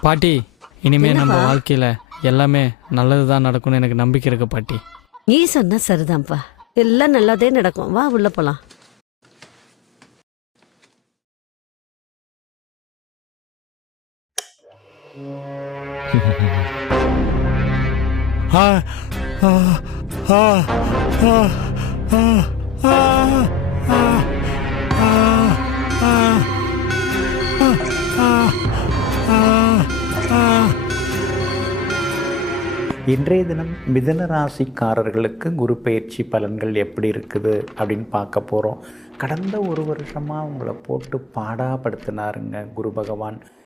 பாட்டி, இனிமே நம்ம என்னப்பா? வாழ்க்கையில எல்லாமே நல்லது தான் நடக்கும்னு எனக்கு நம்பிக்கை இருக்கு பாட்டி. நீ சொன்னா சரிதான்ப்பா. எல்லாம் நல்லதே நடக்கும். வா உள்ள போலாம். ஆ, ஆ, ஆ, ஆ, ஆ, ஆ, ஆ, ஆ, ஆ, ஆ. இன்றைய தினம் மிதுன ராசிக்காரர்களுக்கு குரு பயிற்சி பலன்கள் எப்படி இருக்குது அப்படின்னு பார்க்க போகிறோம். கடந்த ஒரு வருஷமாக உங்களை போட்டு பாடாப்படுத்தினாருங்க குரு பகவான்.